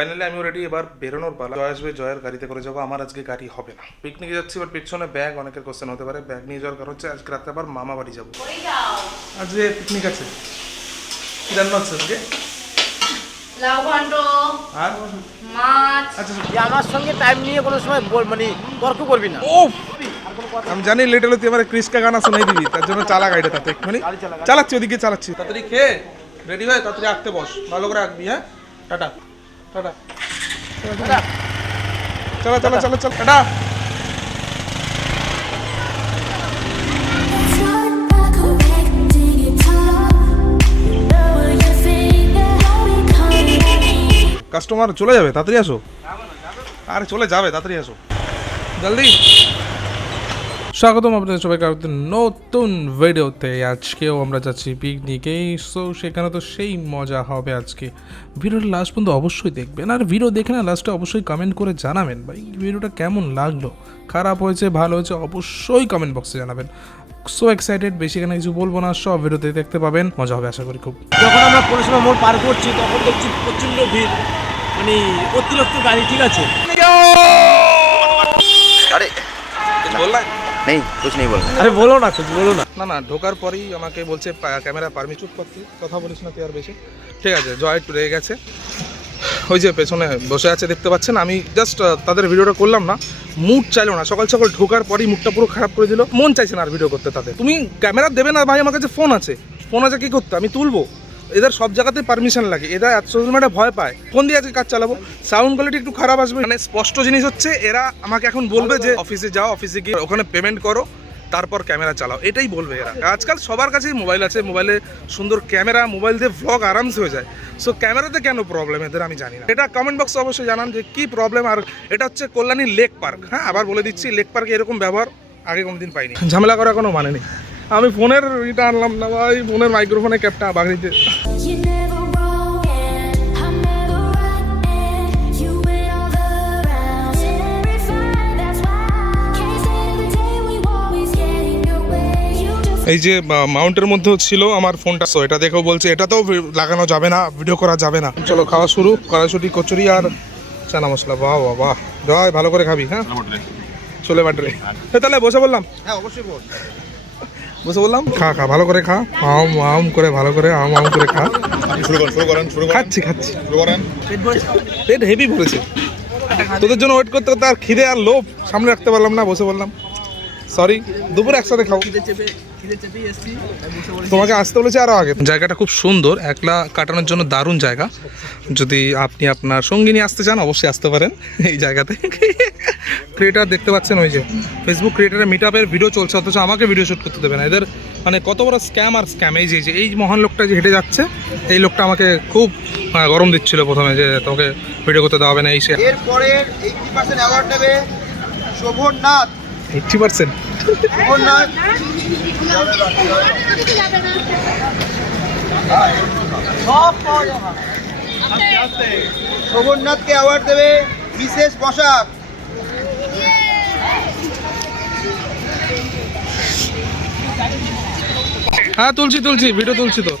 Finally আমিও ready, এবার বেরোনোর পালা। জয় আসবে, জয়ের গাড়িতে করে যাবো। আমার আজকে গাড়ি হবে না। পিকনিকে যাচ্ছি, এবার পিছনে ব্যাগ, অনেকের কোশ্চেন হতে পারে ব্যাগ নিয়ে যাওয়ার কারণ হচ্ছে আজকে রাতে আবার মামা বাড়ি যাবো। আজকে পিকনিক আছে, কি রান্না হচ্ছে আজকে? লাউ ঘন্ট আর মাছ। আচ্ছা আমার সঙ্গে টাইম নিয়ে কোনো সময় মানে তর্ক করবি না। ও আমি জানি লেট হলো, তুই আমার ক্রিসকা গানা শোনাই দিবি, তার জন্য চালা গাড়িটা তাতে এক্ষুনি চালাচ্ছি, ওদিকে চালাচ্ছি। তাড়াতাড়ি খেয়ে রেডি হয়ে তাড়াতাড়ি আঁকতে বস, ভালো করে আঁকবি। হ্যাঁ, টাটা টাটা চলো চলো চলো চলো টাটা। কাস্টমার চলে যাবে, তাড়াতাড়ি আসো। আরে চলে যাবে, তাড়াতাড়ি আসো জলদি। স্বাগতম আপনাদের সবাইকে নতুন ভিডিওতে। আজকেও আমরা যাচ্ছি পিকনিকে, সো সেখানে তো সেই মজা হবে আজকে। ভিডিওটা লাস্ট পর্যন্ত অবশ্যই দেখবেন, আর ভিডিও দেখে না লাস্টে অবশ্যই কমেন্ট করে জানাবেন ভাই ভিডিওটা কেমন লাগলো, খারাপ হয়েছে ভালো হয়েছে অবশ্যই কমেন্ট বক্সে জানাবেন। সো এক্সাইটেড, বেশি এখানে কিছু বলবো না, সব ভিডিওতে দেখতে পাবেন, মজা হবে আশা করি খুব। যখন আমরা পরিষেবা মোড় পার করছি তখন দেখছি প্রচণ্ড ভিড়, মানে অতিরিক্ত গাড়ি। ঠিক আছে, अरे বললাম नहीं कुछ नहीं बोलना। আরে বলো না, কিছু বলো না। না না, ঢোকার পরেই আমাকে বলছে ক্যামেরা পারমিট। চুপ করতে, কথা বলিস না তুই আর বেশি। ঠিক আছে, জয় একটু রেগে গেছে, ওই যে পেছনে বসে আছে দেখতে পাচ্ছেন। আমি জাস্ট তাদের ভিডিওটা করলাম না, মুড চাইলো না। সকাল সকাল ঢোকার পরেই মুডটা পুরো খারাপ করে দিল, মন চাইছে না আর ভিডিও করতে তাদের। তুমি ক্যামেরা দেবে না ভাই, আমার কাছে ফোন আছে, ফোন আছে কী করতে, আমি তুলবো। এদের সব জায়গাতে পারমিশন লাগে, এরা সোশ্যাল মিডিয়া ভয় পায়। ফোন দিয়ে আজকে কাজ চালাবো, সাউন্ড কোয়ালিটি একটু খারাপ আসবে। মানে স্পষ্ট জিনিস হচ্ছে, এরা আমাকে এখন বলবে যে অফিসে যাও, অফিসে গিয়ে ওখানে পেমেন্ট করো, তারপর ক্যামেরা চালাও, এটাই বলবে এরা। আজকাল সবার কাছেই মোবাইল আছে, মোবাইলে সুন্দর ক্যামেরা, মোবাইল দিয়ে ভ্লগ আরামসে হয়ে যায়। সো ক্যামেরাতে কেন প্রবলেম এদের আমি জানি না। এটা কমেন্ট বক্সে অবশ্যই জানান যে কী প্রবলেম। আর এটা হচ্ছে কল্যাণী লেক পার্ক। হ্যাঁ, আবার বলে দিচ্ছি, লেক পার্কে এরকম ব্যবহার আগে কোনোদিন পাইনি। ঝামেলা করার কোনো মানে নেই। আমি ফোনের এটা আনলাম না ভাই, ফোনের মাইক্রোফোনে ক্যাপটা বাগড়িতে। এই যে মাউন্টের মধ্যেও ছিল আমার ফোনটা, সো এটা দেখেও বলছে এটাতেও লাগানো যাবে না, ভিডিও করা যাবে না। চলো খাওয়া শুরু, কড়াইশুঁটি কচুরি আর চানা মশলা। বাহ বাহ বাহ, জয় ভালো করে খাবি। হ্যাঁ, চলে বাটরে। তাহলে বসে বললাম, হ্যাঁ অবশ্যই বল, বসে বললাম খা খা, ভালো করে খা, আম আম করে ভালো করে আম আম করে খা। খাচ্ছি খাচ্ছি, পেট হেভি ভরেছে। তোদের জন্য ওয়েট করতে করতে আর খিদে আর লোভ সামনে রাখতে পারলাম না, বসে বললাম সরি। দুপুরে একসাথে খাও, তোমাকে আসতে বলেছে আরো আগে। জায়গাটা খুব সুন্দর, একলা কাটানোর জন্য দারুণ জায়গা। যদি আপনি আপনার সঙ্গী নিয়ে আসতে চান অবশ্যই আসতে পারেন এই জায়গাতে। ক্রিয়েটার দেখতে পাচ্ছেন, ওই যে ফেসবুক ক্রিয়েটারের মিট আপের ভিডিও চলছে, অথচ আমাকে ভিডিও শ্যুট করতে দেবে না। এদের মানে কত বড় স্ক্যাম আর স্ক্যাম। এই যে এই মহান লোকটা যে হেঁটে যাচ্ছে, এই লোকটা আমাকে খুব গরম দিচ্ছিল প্রথমে, যে তোমাকে ভিডিও করতে দেওয়া হবে না। এই সে এরপরে 80% অ্যাওয়ার্ড নেবে শোভননাথ। 80%? শোভননাথ সব পাওয়া যাবে। শোভননাথকে অ্যাওয়ার্ড দেবে বিশেষ পোশাক। হ্যাঁ তুলছি তুলছি, ভিডিও তুলছি তো।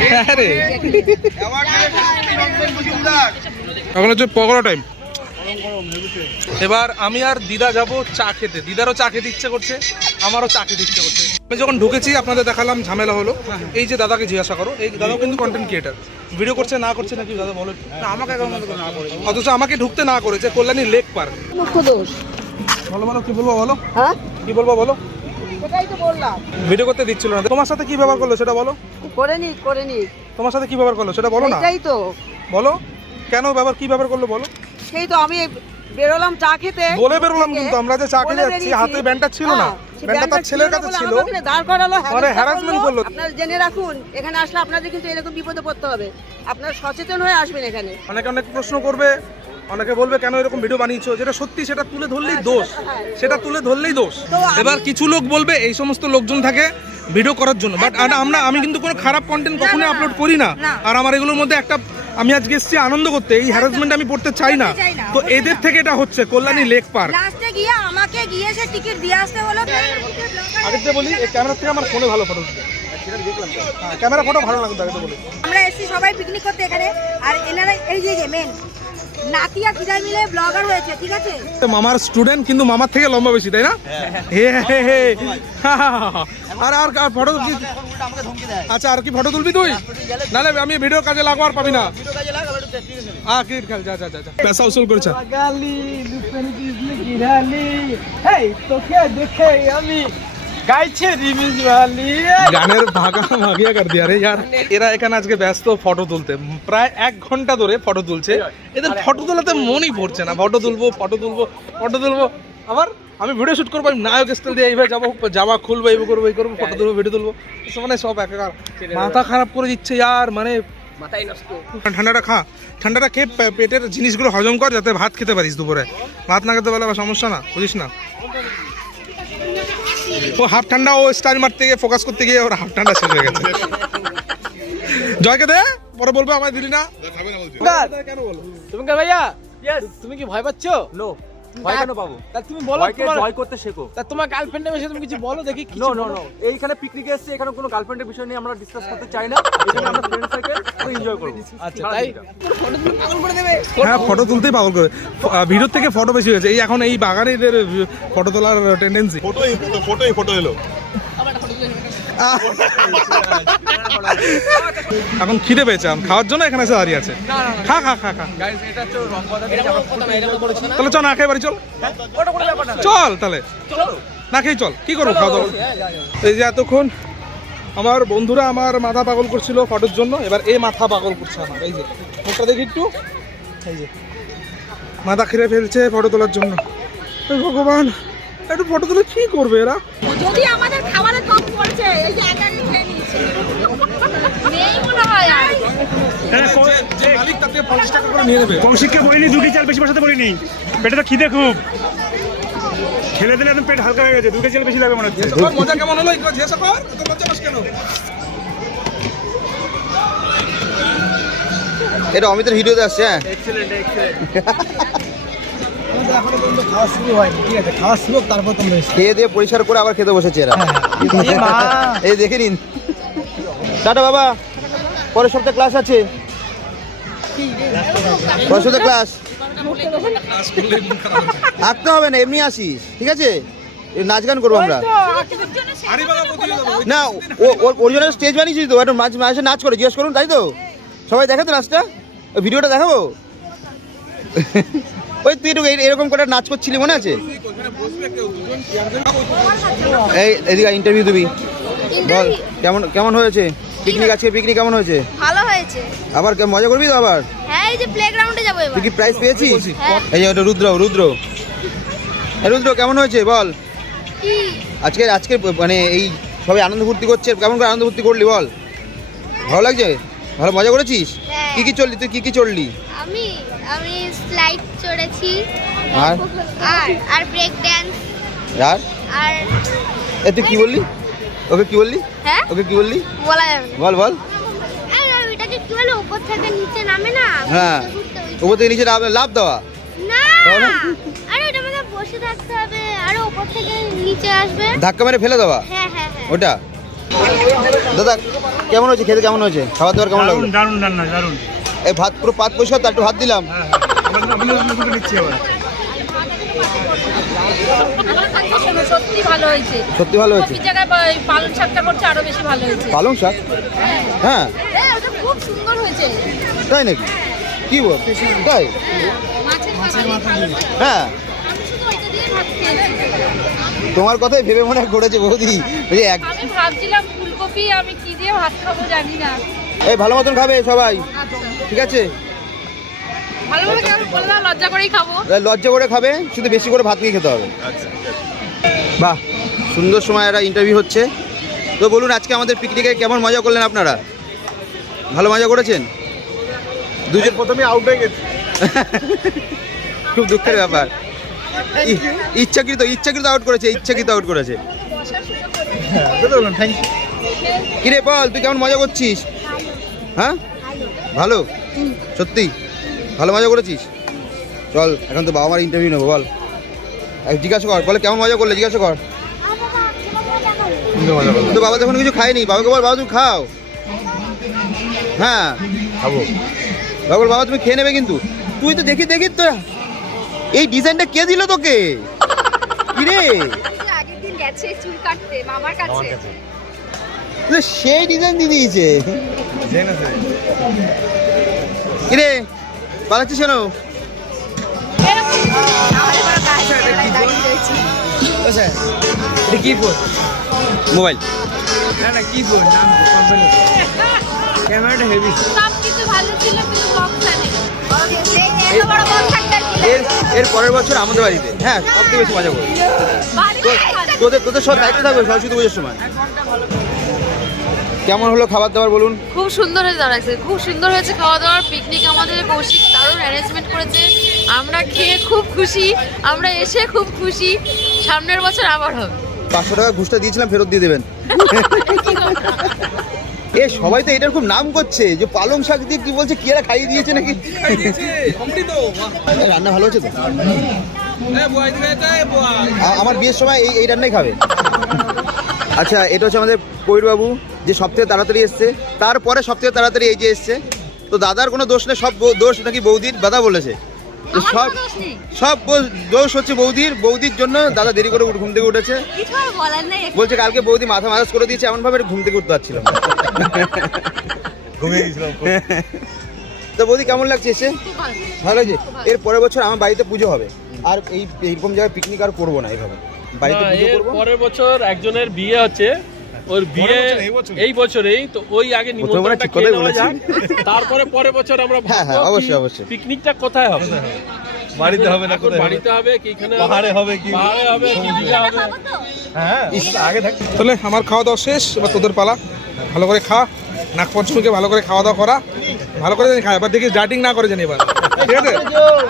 হ্যাঁ রে, অ্যাওয়ার্ড নেবে রঞ্জন মজুমদার। এখন হচ্ছে পকোড়া টাইম। এবার আমি আর দিদা যাব চা খেতে। দিদারও চা খেতে ইচ্ছে করছে, আমারও চা খেতে ইচ্ছে করছে। আমি যখন ঢুকেছি আপনাদের দেখালাম, ঝামেলা হলো। এই যে দাদাকে জিজ্ঞাসা করো, এই দাদাও কিন্তু কন্টেন্ট ক্রিয়েটার, ভিডিও করছে না করছে নাকি দাদা বলো। আমাকে না করে, অথচ আমাকে ঢুকতে না করেছে কল্যাণী লেক পার্ক। দোষ। বলো বলো কি বলবো বলো, হ্যাঁ কি বলবো বলো। সেটাই তো বললাম, ভিডিও করতে দিচ্ছিল না। তোমার সাথে কি ব্যবহার করলো সেটা বলো। করে নি তোমার সাথে কি ব্যবহার করলো সেটা বলো না। সেটাই তো বলো কেন ব্যবহার, কি ব্যবহার করলো বলো। সেই তো আমি বেরোলাম চা খেতে, বলে বেরোলাম, কিন্তু আমরা যে চা খেতে যাচ্ছি হাতে ব্যান্ডটা ছিল না, ব্যান্ডটা তার ছেলের কাছে ছিল, দাঁড় করালো, মানে হ্যারাসমেন্ট করলো। আপনারা জেনে রাখুন, এখানে আসলে আপনাদের কিন্তু এরকম বিপদে পড়তে হবে, আপনারা সচেতন হয়ে আসবেন এখানে। অনেকে অনেক প্রশ্ন করবে, অনেকে বলবে কেন এরকম ভিডিও বানিয়েছো, যেটা সত্যি সেটা তুলে ধরলেই দোষ, সেটা তুলে ধরলেই দোষ। এবার কিছু লোক বলবে এই সমস্ত লোকজন থাকে ভিডিও করার জন্য, বাট আমি কিন্তু কোনো খারাপ কন্টেন্ট কখনোই আপলোড করি না। আর আমার এগুলোর মধ্যে একটা, আমি আজকে এসেছি আনন্দ করতে, এই হ্যারাসমেন্ট আমি পড়তে চাই না। তো এদের থেকে এটা হচ্ছে কল্যাণী লেক পার্ক। লাস্টে গিয়ে আমাকে গিয়ে সে টিকিট দিয়ে আসতে হলো। আগে যে বলি, এই ক্যামেরা থেকে আমার ফোনে ভালো ফটো, হ্যাঁ ক্যামেরা ফটো ভালো লাগবে তাকে তো বলে। আমরা এসেছি সবাই পিকনিক করতে এখানে, আর এনারা এই যে মেন নাতি আর দিদা মিলে ব্লগার হয়েছে, ঠিক আছে? মামার স্টুডেন্ট কিন্তু মামার থেকে লম্বা বেশি, তাই না? হে হে হে আর আর ফটো কি? আচ্ছা আর কি ফটো তুলবি তুই? নালে আমি ভিডিও কাজে লাগবো, আর পাবি না। ক্রিকেট খেল, যা যা যা। পয়সা উসুল করেছে। গানের ভাগা ভাগিয়া কর দিয়া রে यार। এরা এখানে আজকে ব্যস্ত ফটো তুলতে, প্রায় 1 ঘন্টা ধরে ফটো তুলছে। এদের ফটো তোলাতে মনই পড়ছে না, ফটো তুলবো ফটো তুলবো ফটো তুলবো। আবার আমি ভিডিও শুট করবো, আমি নায়ক স্টাইল দিয়ে এইভাবে যাবো, জামা খুলবো, এই করবো এই করবো, ফটো তুলবো ভিডিও তুলবো, মানে সব একাকার। মাথা খারাপ করে দিচ্ছে यार, মানে মাথায় নষ্ট। ঠান্ডাটা খা, ঠান্ডাটা খেয়ে পেটের জিনিসগুলো হজম কর, যাতে ভাত খেতে পারিস দুপুরে। ভাত না খেতে পারলে আবার সমস্যা না, বুঝিস না? ও হাফ ঠান্ডা, ও স্টাইল মারতে গিয়ে ফোকাস করতে গিয়ে ওর হাফ ঠান্ডা শেষ হয়ে গেছে। জয়কে দে, পরে বলবো আমায় দিলি না। কেন বলো তুমি ভাইয়া তুমি কি ভয় পাচ্ছ? নো, ভয় কেন পাবো? তা তুমি বলো, জয় করতে শেখো। তা তোমার গার্লফ্রেন্ডের বিষয়ে তুমি কিছু বলো দেখি। নো নো নো, এইখানে পিকনিকে এসেছি, এখানে কোনো গার্লফ্রেন্ডের বিষয় নিয়ে আমরা ডিসকাস করতে চাই না। এখানে আমরা ফ্রেন্ড সার্কেল পুরো এনজয় করব। আচ্ছা তাই ফটো তুলতে পাগল করে দেবে। হ্যাঁ ফটো তুলতেই পাগল করে, ভিডিও থেকে ফটো বেশি হয়েছে। এই এখন এই বাগানেদের ফটো তোলার টেন্ডেন্সি। ফটো এলো। এখন খিদে পেয়েছে, খাওয়ার জন্য এখানে এসে দাঁড়িয়ে আছে। খা খা খা খা। গাইস এটা হচ্ছে রং কথা দিয়ে আমরা ফটো এরকম করেছি না। তাহলে চল না খেয়ে বাড়ি চল। ফটো করে ব্যাপার না। চল তাহলে, চলো না খেয়ে চল। কি করবো খাওয়া দাওয়া? এই যে এতক্ষণ আমার বন্ধুরা আমার মাথা পাগল করছিল ফটোর জন্য, এবার এ মাথা পাগল করছে আমার। এই যে মুখটা দেখি একটু, এই যে মাথা খেয়ে ফেলছে ফটো তোলার জন্য। ভগবান, একটু ফটো তুলে কি করবে এরা? যদি আমাদের খাবারে কম পড়ছে, এই যে একা খেয়ে নিয়েছে নেই মনে হয় আর। যে মালিক তাকে 50 টাকা করে নিয়ে নেবে। কৌশিককে বলিনি 2 কেজি চাল বেশি বসাতে বলিনি, পেটে তো খিদে খুব, খেলে দিলে একদম পেট হালকা হয়ে গেছে। 2 কেজি চাল বেশি লাগবে মনে হচ্ছে। মজা কেমন হলো? একটু জিজ্ঞাসা কর, এত লজ্জা পাস কেন? এটা অমিতের ভিডিওতে আসছে। হ্যাঁ এক্সেলেন্ট এক্সেলেন্ট। আমাদের এখনো পর্যন্ত খাওয়া শুরু হয়নি, ঠিক আছে? খাওয়া শুরু হোক, তারপর তোমরা এসো। খেয়ে দিয়ে পরিষ্কার করে আবার খেতে বসেছে এরা। এই দেখে নিন। টাটা বাবা, পরের সপ্তাহে ক্লাস আছে। পরের সপ্তাহে ক্লাস আঁকতে হবে না, এমনি আসিস, ঠিক আছে? নাচ গান করবো আমরা। না ওর জন্য স্টেজ বানিয়েছি তো, একটা মাঝে নাচ করে জিজ্ঞেস করুন, তাই তো? সবাই দেখে তো নাচটা, ওই ভিডিওটা দেখাবো। ওই তুই একটু এরকম করে নাচ করছিলি, মনে আছে? এই এদিকে ইন্টারভিউ দিবি, বল কেমন কেমন হয়েছে পিকনিক? আজকে পিকনিক কেমন হয়েছে? ভালো হয়েছে। আবার মজা করবি তো আবার? হ্যাঁ এই যে প্লেগ্রাউন্ডে যাবো তুই এবার। কি প্রাইজ পেয়েছিস? হ্যাঁ। এই যে ওটা রুদ্র, রুদ্র এই রুদ্র কেমন হয়েছে বল? কি আজকে আজকে মানে এই সবাই আনন্দ ফুর্তি করছে, কেমন করে আনন্দ ফুর্তি করলি বল? ভালো লাগছে? ভালো মজা করেছিস? হ্যাঁ। কি কি চললি তুই, কি কি চললি? আমি আমি স্লাইড চড়েছি আর আর আর ব্রেক ড্যান্স আর আর এ তুই কি বললি? ওকে কি বললি? হ্যাঁ ওকে কি বললি? বলা যাবে না। বল বল। আর ওইটাকে কি বলে, উপর থেকে নিচে নামে না? হ্যাঁ ঘুরতে ঘুরতে উপর থেকে নিচে লাভ দেওয়া। না তাহলে? আরে ওটা মানে বসে থাকতে হবে, আর উপর থেকে নিচে আসবে। ধাক্কা মেরে ফেলে দেওয়া, হ্যাঁ হ্যাঁ হ্যাঁ। ওটা। দাদা কেমন হয়েছে খেতে, কেমন হয়েছে খাবার দাবার, কেমন লাগলো? দারুণ রান্না, দারুণ। এই ভাত পুরো পাত পরিষ্কার, তার একটু ভাত দিলাম। নিচ্ছি আবার। সত্যি ভালো হয়েছে। সত্যি ভালো হয়েছে। এই জায়গায় পালং শাকটা করছে আরো বেশি ভালো হয়েছে। পালং শাক? হ্যাঁ ওটা খুব সুন্দর হয়েছে। তাই নাকি? কি বল তাই? মাছের মাথা দিয়ে। হ্যাঁ আমি শুধু ওইটা দিয়ে ভাত খেয়েছি। তোমার কথাই ভেবে মনে হয় করেছে বৌদি। ওই এক আমি ভাবছিলাম ফুলকপি আমি কি দিয়ে ভাত খাবো জানি না। এই ভালো মতন খাবে সবাই, ঠিক আছে? ভালোভাবে কেন বললাম, লজ্জা করেই খাবো। লজ্জা করে খাবে, শুধু বেশি করে ভাত নিয়ে খেতে হবে। বাহ, সুন্দর সময় একটা ইন্টারভিউ হচ্ছে। তো বলুন আজকে আমাদের পিকনিকে কেমন মজা করলেন আপনারা? ভালো মজা করেছেন? দুজন প্রথমে আউট হয়ে গেছে। খুব দুঃখের ব্যাপার। ইচ্ছাকৃত আউট করেছে, ইচ্ছাকৃত আউট করেছে। কিরে বল, তুই কেমন মজা করছিস? হ্যাঁ ভালো, সত্যি ভালো মজা করেছিস? চল এখন তো বাবা মার ইন্টারভিউ নেবো, বল জিজ্ঞাসা কর, বলে কেমন মজা করলে জিজ্ঞাসা কর। সুন্দর মজা করলাম। তো বাবা যখন কিছু খায়নি, বাবাকে বল বাবা তুমি খাও। হ্যাঁ খাবো। বাবা বল বাবা তুমি খেয়ে নেবে কিন্তু। তুই তো দেখি তো এই ডিজাইনটা কে দিল তোকে? কি রে আগের দিন গেছে চুল কাটতে মামার কাছে। তো সেই ডিজাইন দিয়ে দিয়েছে। কি রে পালাচ্ছিস কেন? এটা কি ফোন? মোবাইল। না কি ফোন, নাম কোম্পানি। ক্যামেরাটা হেভি। সব কিছু ভালো ছিল কিন্তু বক্সটা নেই। এত বড় বক্স থাকতে এর পরের বছর আমাদের বাড়িতে, হ্যাঁ সবথেকে বেশি মজা করবো। তোদের সব দায়িত্ব থাকবে সরস্বতী পুজোর সময়। কেমন হলো খাবার দাবার বলুন? খুব সুন্দর হয়ে দাঁড়াচ্ছে, খুব সুন্দর হয়েছে খাওয়া দাওয়ার। পিকনিক আমাদের কৌশিক দারুণ অ্যারেঞ্জমেন্ট করেছে। আমরা খেয়ে খুব খুশি, আমরা এসে খুব খুশি। সামনের বছর আবার হবে। 500 টাকা ঘুষটা দিয়েছিলাম, ফেরত দিয়ে দেবেন। এ সবাই তো এটার খুব নাম করছে যে পালং শাক দিয়ে কি বলছে, কি এরা খাইয়ে দিয়েছে নাকি? রান্না ভালো হচ্ছে তো? আমার বিয়ের সময় এই রান্নাই খাবে। আচ্ছা, এটা হচ্ছে আমাদের পৈরবাবু, যে সবথেকে তাড়াতাড়ি এসছে। তারপরে সবথেকে তাড়াতাড়ি এই যে এসছে। তো দাদার কোনো দোষ নেই, সব দোষ নাকি বৌদির। দাদা বলেছে তো সব দোষ হচ্ছে বৌদির জন্য দাদা দেরি করে ঘুম থেকে উঠেছে। বলছে কালকে বৌদি মাথা মাসাজ করে দিয়েছে, এমন ভাবে ঘুম থেকে উঠতে পারছিলাম। ঘুমিয়ে গেছিলাম। তো বৌদি কেমন লাগছে এসে? ভালো লাগছে। এর পরের বছর আমার বাড়িতে পুজো হবে, আর এইরকম জায়গায় পিকনিক আর করবো না। এইভাবে বাড়িতে পুজো করবো। পরের বছর একজনের বিয়ে আছে, ওর বিয়ে এই বছরেই, তো ওই আগে নিমন্ত্রণটা খেয়ে নেওয়া যাক, তারপরে পরের বছর আমরা হ্যাঁ অবশ্যই। পিকনিকটা কোথায় হবে? বাড়িতে হবে না, কোথায় বাড়িতে হবে কি এখানে পাহাড়ে হবে কি? পাহাড়ে হবে কি দিঘা হবে? হ্যাঁ আগে থাক। তাহলে আমার খাওয়া দাওয়া শেষ, এবার তোদের পালা। ভালো করে খা, নাগপঞ্চমীকে ভালো করে খাওয়া দাওয়া করা, ভালো করে জানি খা। এবার দেখি ডাইটিং না করে জানি এবার, ঠিক আছে?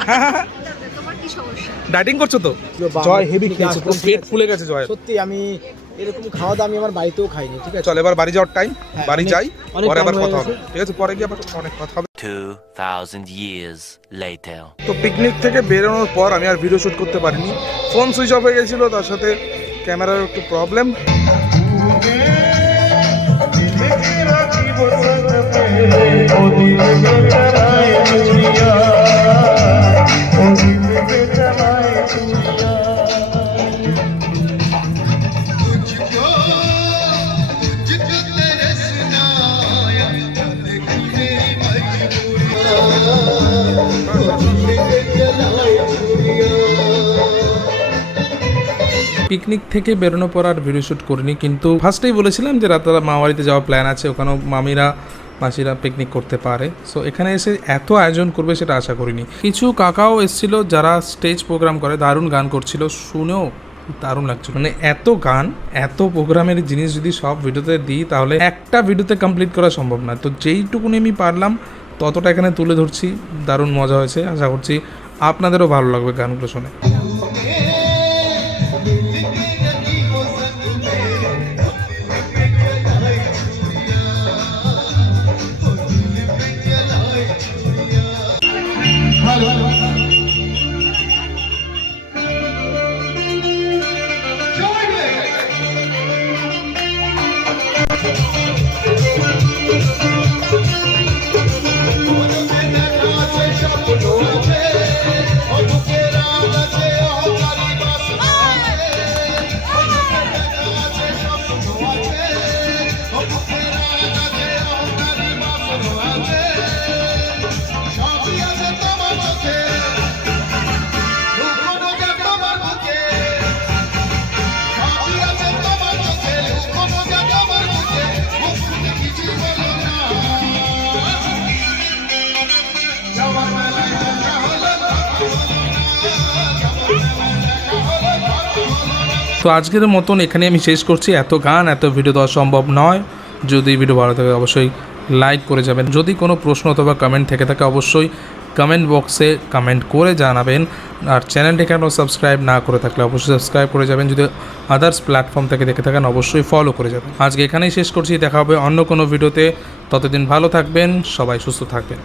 হ্যাঁ ডাইটিং করছো তো? জয় হেভি খেয়েছে, পুরো পেট ফুলে গেছে জয়। সত্যি আমি এরকম খাওয়া দাওয়া আমি আমার বাড়িতেও খাইনি, ঠিক আছে? চল এবার বাড়ি যাওয়ার টাইম, বাড়ি যাই, অনেক পরে আবার time হয়ে কথা হবে, গেছে। ঠিক আছে? পরে গিয়ে আবার অনেক কথা হবে। 2000 years later. তো পিকনিক থেকে বেরোনোর পর আমি আর ভিডিও শ্যুট করতে পারিনি, ফোন সুইচ অফ হয়ে গেছিলো, তার সাথে ক্যামেরার একটু প্রবলেম। পিকনিক থেকে বেরোনোর পর আর ভিডিও শ্যুট করিনি, কিন্তু ফার্স্টেই বলেছিলাম যে রাতারা মামাবাড়িতে যাওয়ার প্ল্যান আছে, ওখানেও মামিরা মাসিরা পিকনিক করতে পারে। সো এখানে এসে এত আয়োজন করবে সেটা আশা করিনি। কিছু কাকাও এসেছিল যারা স্টেজ প্রোগ্রাম করে, দারুণ গান করছিল, শুনেও দারুণ লাগছিল। মানে এত গান, এত প্রোগ্রামের জিনিস যদি সব ভিডিওতে দিই তাহলে একটা ভিডিওতে কমপ্লিট করা সম্ভব না। তো যেইটুকুনি আমি পারলাম ততটা এখানে তুলে ধরছি। দারুণ মজা হয়েছে, আশা করছি আপনাদেরও ভালো লাগবে গানগুলো শুনে। তো আজকের মতন এখানে আমি শেষ করছি। এত গান, এত ভিডিও দেওয়া সম্ভব নয়। যদি ভিডিও ভালো থাকে অবশ্যই লাইক করে যাবেন। যদি কোনো প্রশ্ন অথবা কমেন্ট থেকে থাকে অবশ্যই কমেন্ট বক্সে কমেন্ট করে জানাবেন। আর চ্যানেলটিকে এখনও সাবস্ক্রাইব না করে থাকলে অবশ্যই সাবস্ক্রাইব করে যাবেন। যদি আদার্স প্ল্যাটফর্ম থেকে দেখে থাকেন অবশ্যই ফলো করে যাবেন। আজকে এখানেই শেষ করছি, দেখা হবে অন্য কোনো ভিডিওতে। ততদিন ভালো থাকবেন, সবাই সুস্থ থাকবেন।